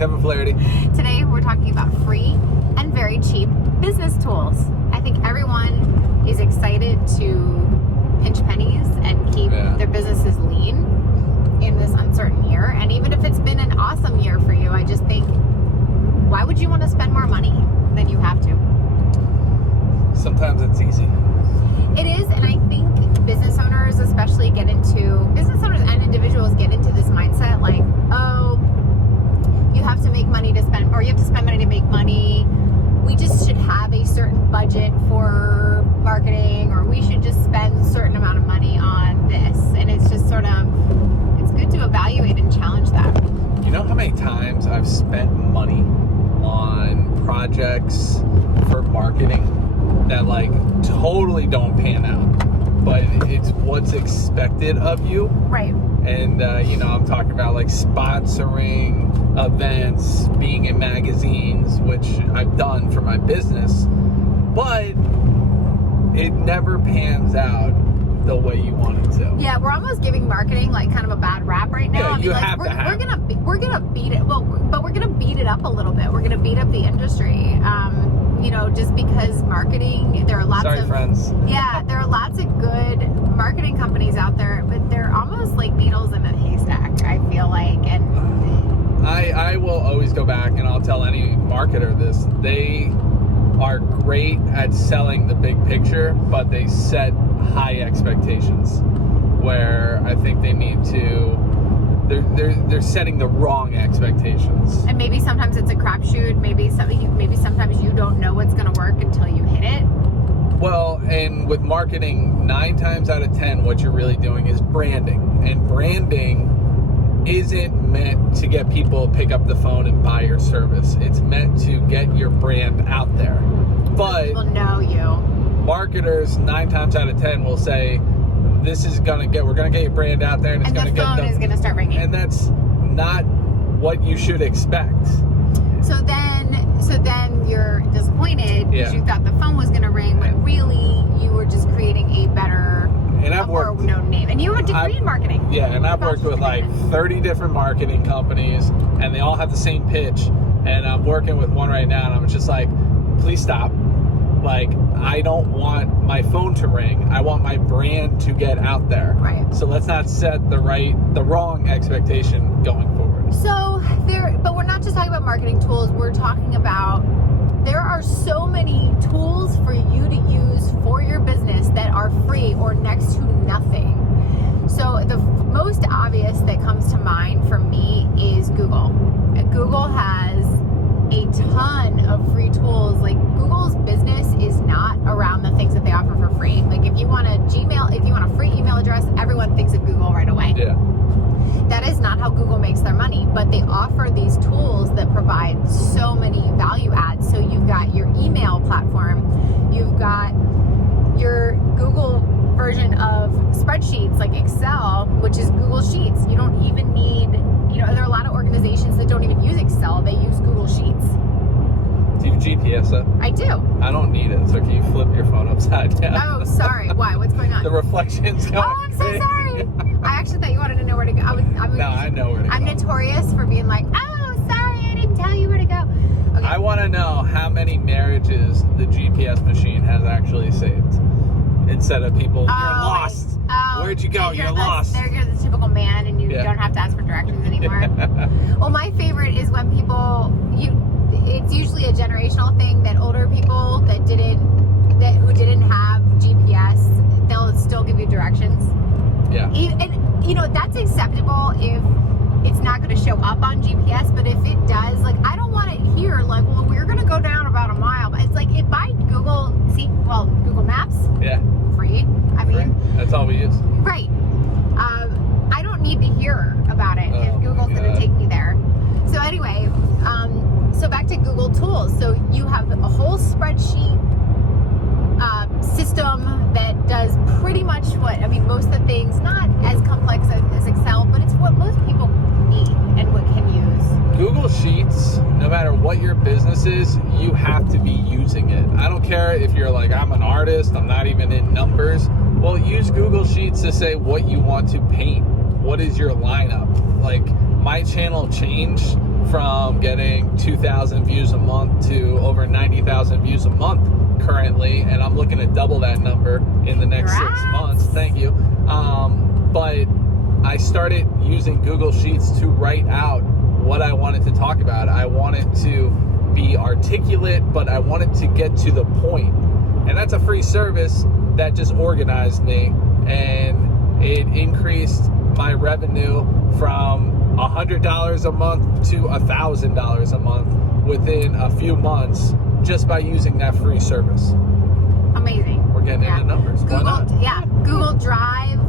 Kevin Flaherty. Today we're talking about free and very cheap business tools. I think everyone is excited to pinch pennies and keep their businesses lean in this uncertain year. And even if it's been an awesome year for you, I just think, why would you want to spend more money than you have to? Sometimes it's easy. It is, and I think business owners especially business owners and individuals get into this mindset like, oh, you have to make money to spend, or you have to spend money to make money. We just should have a certain budget for marketing, or we should just spend a certain amount of money on this. And it's just sort of, it's good to evaluate and challenge that. You know how many times I've spent money on projects for marketing that like totally don't pan out, but it's what's expected of you. Right. And, I'm talking about like sponsoring events, being in magazines, which I've done for my business, but it never pans out the way you want it to. Yeah, we're almost giving marketing like kind of a bad rap right now. Yeah, I mean, you like, have to have. We're gonna beat it. Well, but we're gonna beat it up a little bit. We're gonna beat up the industry. Just because marketing, there are lots of friends. Yeah, there are lots of good marketing companies out there, but they're almost like needles in a haystack, I feel like. And I will always go back and I'll tell any marketer this. They are great at selling the big picture, but they set high expectations where I think they need to, they're setting the wrong expectations. And maybe sometimes it's a crapshoot. Maybe sometimes you don't know what's going to work until you hit it. Well, and with marketing, 9 times out of 10, what you're really doing is branding. And branding isn't meant to get people to pick up the phone and buy your service. It's meant to get your brand out there. But people know you. Marketers 9 times out of 10 will say, we're gonna get your brand out there, and it's gonna get the phone is gonna start ringing. And that's not what you should expect. So then you're disappointed because you thought the phone was gonna ring, but really you were just creating a better, more known name. And you have a degree in marketing. Yeah, and I've worked with like 30 different marketing companies, and they all have the same pitch. And I'm working with one right now, and I'm just like, please stop. Like, I don't want my phone to ring. I want my brand to get out there. Right. So let's not set the wrong expectation going forward. So but we're not just talking about marketing tools. We're talking about, there are so many tools for you to use for your business that are free or next to nothing. So the most obvious that comes to mind for me is Google. Google has a ton of free tools. Like, Google's business is not around the things that they offer for free. Like, if you want a free email address, everyone thinks of Google right away. Yeah. That is not how Google makes their money, but they offer these tools that provide so many value adds. So you've got your email platform, you've got your Google version of spreadsheets like Excel, which is Google Sheets. You don't even need, there are a lot of organizations that don't even use Excel, they use Google Sheets. Do you GPS it? I do. I don't need it, so can you flip your phone upside down? Oh, sorry. Why? What's going on? The reflection's going. Oh, I'm so sorry. I actually thought you wanted to know where to go. No, I know where to go. I'm notorious for being like, oh, sorry, I didn't tell you where to go. Okay. I want to know how many marriages the GPS machine has actually saved. Instead of people, you're lost. Where'd you go? You're lost. You're the typical man, and you don't have to ask for directions anymore. Well, my favorite is when people, it's usually a generational thing that older people who didn't have GPS, they'll still give you directions. Yeah. And that's acceptable if it's not going to show up on GPS, but if it does, like, I don't want it here, like, well, we're going to go down about a mile. But it's like, if I Google Maps. Yeah. Free. I mean. Free. That's all we use. Right. I don't need to hear about it if Google's going to take me there. So anyway, so back to Google Tools. So you have a whole spreadsheet system that does pretty much most of the things, not as complex as Excel, but it's what most people need and what can use. Google Sheets, no matter what your business is, you have to be using it. I don't care if you're like, I'm an artist, I'm not even in numbers. Well, use Google Sheets to say what you want to paint. What is your lineup? Like, my channel changed from getting 2,000 views a month to over 90,000 views a month currently, and I'm looking to double that number in the next 6 months. Thank you. But I started using Google Sheets to write out what I wanted to talk about. I wanted to be articulate, but I wanted to get to the point. And that's a free service that just organized me, and it increased my revenue from $100 a month to $1,000 a month within a few months just by using that free service. Amazing. We're getting into numbers. Why not? Google Drive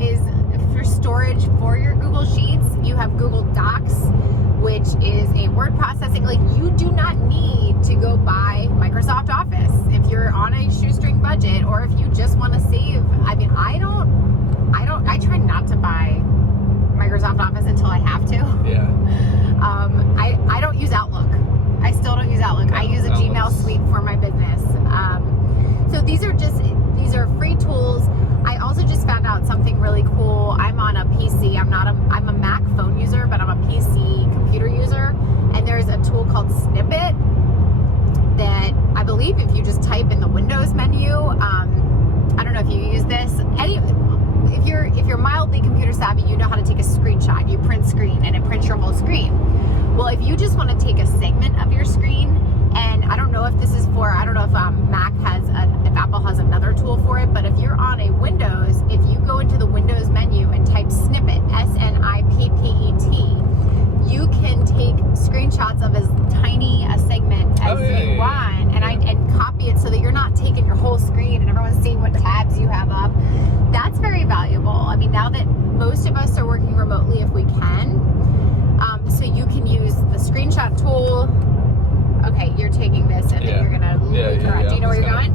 is for storage for your Google Sheets. You have Google Docs, which is a word processing. Like, you do not need to go buy Microsoft Office if you're on a shoestring budget, or if you just want to save. I mean, I try not to buy Microsoft Office until I have to. Yeah. I don't use Outlook. I still don't use Outlook. I use a Gmail suite for my business. So these are free tools. I also just found out something really cool. I'm on a PC. I'm a Mac phone user, but I'm a PC computer user. And there's a tool called Snippet that I believe if you just type in the Windows menu, I don't know if you use this. If you're mildly computer savvy, you know how to take a screenshot. You print screen and it prints your whole screen. Well, if you just want to take a segment of your screen, and I don't know if this is for, I don't know if Mac has, if Apple has another tool for it, but if you're on a Windows, if you go into the Windows menu and type Snippet, SNIPPET, you can take screenshots of as tiny a segment as you want, and copy it so that you're not taking your whole screen and everyone's seeing what tabs you have up. That's very valuable. I mean, now that most of us are working remotely if we can, so you can use the screenshot tool. Okay, you're taking this and then you're gonna loop around. Do you know where you're going?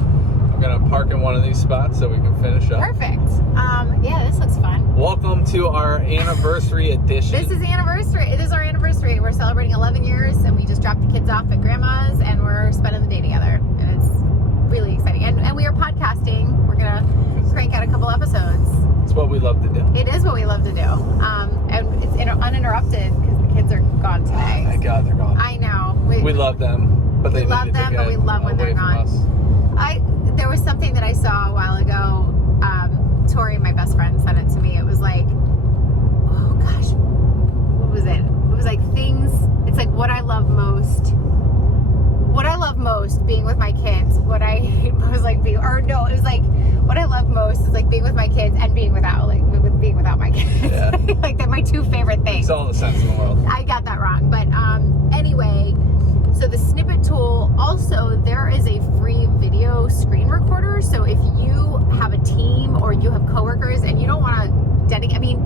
I'm gonna park in one of these spots so we can finish up. Perfect. Yeah, this looks fun. Welcome to our anniversary edition. This is anniversary. It is our anniversary. We're celebrating 11 years, and we just dropped the kids off at grandma's, and we're spending the day together, and it's really exciting. And we are podcasting. We're gonna crank out a couple episodes. It's what we love to do. It is what we love to do, and it's uninterrupted because the kids are gone today. Oh, thank God they're gone. I know. We love them, but they love need to them, get but we love when they're away from gone. us. There was something that I saw a while ago. Tori, my best friend, sent it to me. It was like, oh gosh, what was it? It was like things. It's like what I love most. What I love most being with my kids. What I hate most, like being, or no, it was like what I love most is like being with my kids and being without my kids. Yeah. Like they're my two favorite things. It's all the sense in the world. I got that wrong, but anyway. So the Snippet tool, also there is a free video screen recorder. So if you have a team or you have coworkers and you don't want to dedicate, I mean,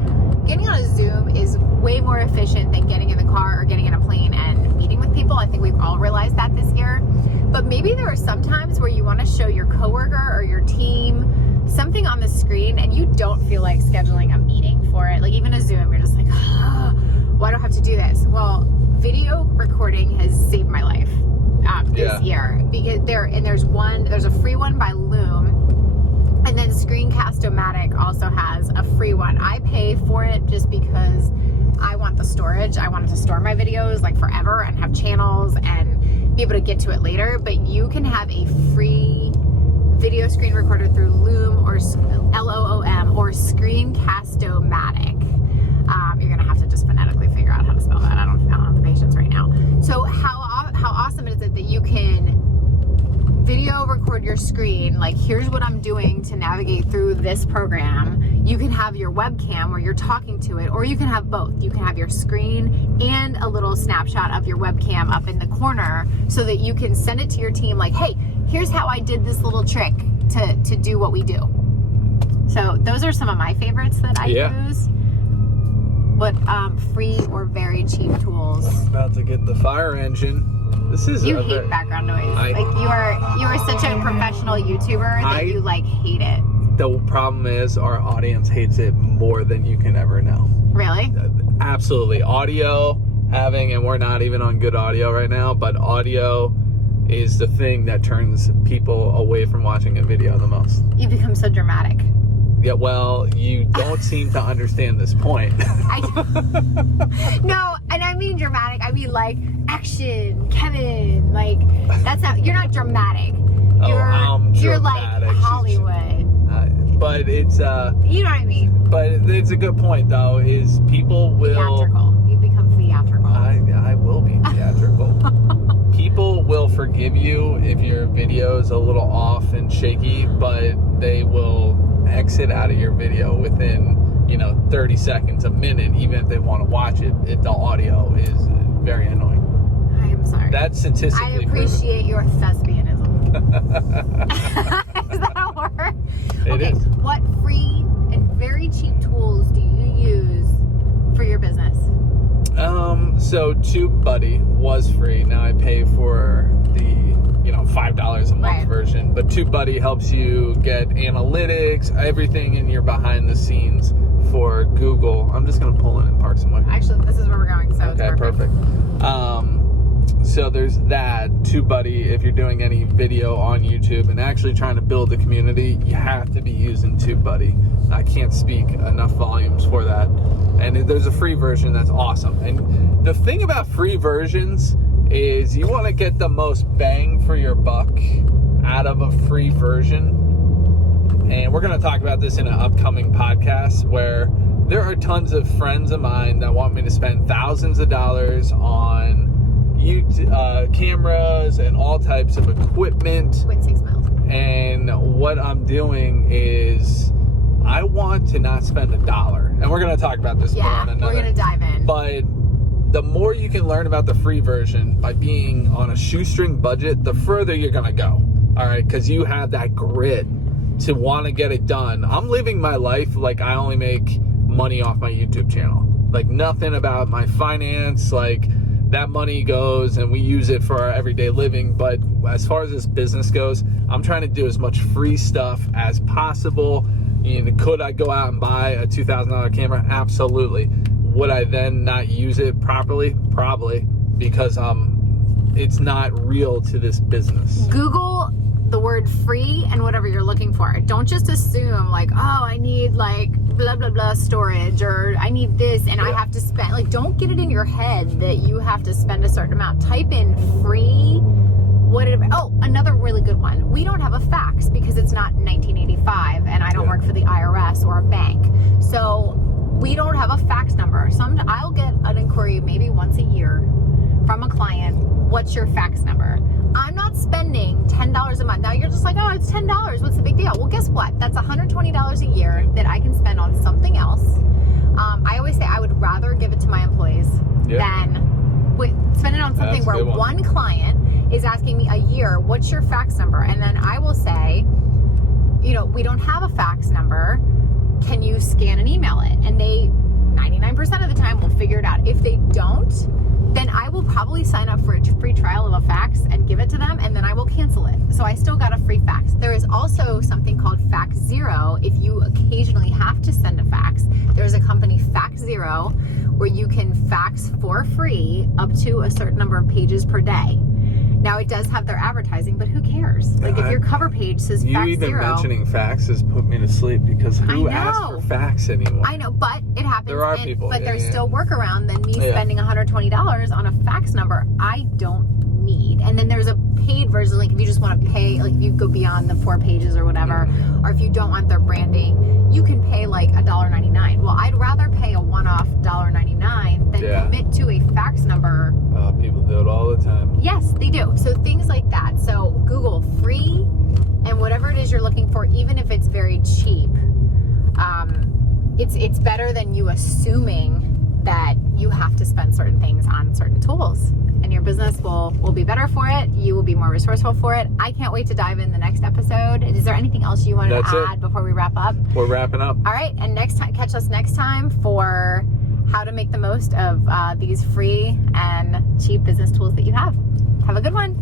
getting on a Zoom is way more efficient than getting in the car or getting in a plane and meeting with people. I think we've all realized that this year. But maybe there are some times where you want to show your coworker or your team something on the screen and you don't feel like scheduling a meeting for it. Like even a Zoom, you're just like, oh, why do I have to do this? Well, video recording has saved my life this year, because there's a free one by Loom, and then Screencast-O-Matic also has a free one. I pay for it just because I want the storage. I wanted to store my videos like forever and have channels and be able to get to it later. But you can have a free video screen recorder through Loom or LOOM or Screencast-O-Matic. You're gonna have to just phonetically figure out how to spell that. I don't have the patience right now. So how awesome is it that you can video record your screen? Like, here's what I'm doing to navigate through this program. You can have your webcam where you're talking to it, or you can have both. You can have your screen and a little snapshot of your webcam up in the corner so that you can send it to your team like, hey, here's how I did this little trick to do what we do. So those are some of my favorites that I use. What free or very cheap tools? About to get the fire engine. This is you hate background noise. Like you are such a professional YouTuber that you like hate it. The problem is our audience hates it more than you can ever know. Really? Absolutely. Audio and we're not even on good audio right now, but audio is the thing that turns people away from watching a video the most. You become so dramatic. Yeah, well, you don't seem to understand this point. No, and I mean dramatic. I mean like action, Kevin. Like that's not. You're not dramatic. You're like Hollywood. But it's you know what I mean. But it's a good point though. Is people will theatrical. You become theatrical. I will be theatrical. People will forgive you if your video is a little off and shaky, but they will exit out of your video within 30 seconds, a minute, even if they want to watch it if the audio is very annoying. I am sorry. That's statistically I appreciate your thespianism. Is that a word? It is. What free and very cheap tools do you use for your business? So TubeBuddy was free. Now I pay for the $5 a month version. But TubeBuddy helps you get analytics, everything in your behind the scenes for Google. I'm just gonna pull in and park somewhere. Actually, this is where we're going, so okay, it's perfect. So there's that. TubeBuddy, if you're doing any video on YouTube and actually trying to build a community, you have to be using TubeBuddy. I can't speak enough volumes for that. And there's a free version that's awesome. And the thing about free versions is you want to get the most bang for your buck out of a free version. And we're going to talk about this in an upcoming podcast where there are tons of friends of mine that want me to spend thousands of dollars on YouTube, cameras and all types of equipment. Wait 6 miles. And what I'm doing is I want to not spend $1. And we're going to talk about this more on another. We're going to dive in. But the more you can learn about the free version by being on a shoestring budget, the further you're going to go. All right? Because you have that grit to want to get it done. I'm living my life like I only make money off my YouTube channel. Like nothing about my finance. Like that money goes and we use it for our everyday living. But as far as this business goes, I'm trying to do as much free stuff as possible. Could I go out and buy a $2,000 camera? Absolutely. Would I then not use it properly? Probably, because it's not real to this business. Google the word free and whatever you're looking for. Don't just assume like, oh, I need like blah blah blah storage, or I need this and I have to spend. Like, don't get it in your head that you have to spend a certain amount. Type in free. Another really good one. We don't have a fax because it's not 1985 and I don't work for the IRS or a bank. So we don't have a fax number. I'll get an inquiry maybe once a year from a client. What's your fax number? I'm not spending $10 a month. Now you're just like, oh, it's $10. What's the big deal? Well, guess what? That's $120 a year that I can spend on something else. I always say I would rather give it to my employees than spend it on something where one client is asking me a year, what's your fax number? And then I will say, we don't have a fax number. Can you scan and email it? And they 99% of the time will figure it out. If they don't, then I will probably sign up for a free trial of a fax and give it to them, and then I will cancel it. So I still got a free fax. There is also something called Fax Zero. If you occasionally have to send a fax, there's a company, Fax Zero, where you can fax for free up to a certain number of pages per day. Now it does have their advertising, but who cares? Like if your cover page says Fax Zero. You even mentioning fax has put me to sleep because who asks for fax anymore? I know, but it happens. There are people. But there's still workaround than me spending $120 on a fax number I don't need. And then there's a paid version, like if you just want to pay, like if you go beyond the 4 pages or whatever, or if you don't want their branding, you can pay like $1.99. Well, I'd rather pay a one-off $1.99 than commit to a fax number. People do it all the time. Yes, they do. So things like that. So Google free and whatever it is you're looking for, even if it's very cheap, it's better than you assuming that you have to spend certain things on certain tools. And your business will be better for it. You will be more resourceful for it. I can't wait to dive in the next episode. Is there anything else you wanted to add before we wrap up? We're wrapping up. All right. And catch us next time for how to make the most of these free and cheap business tools that you have. Have a good one.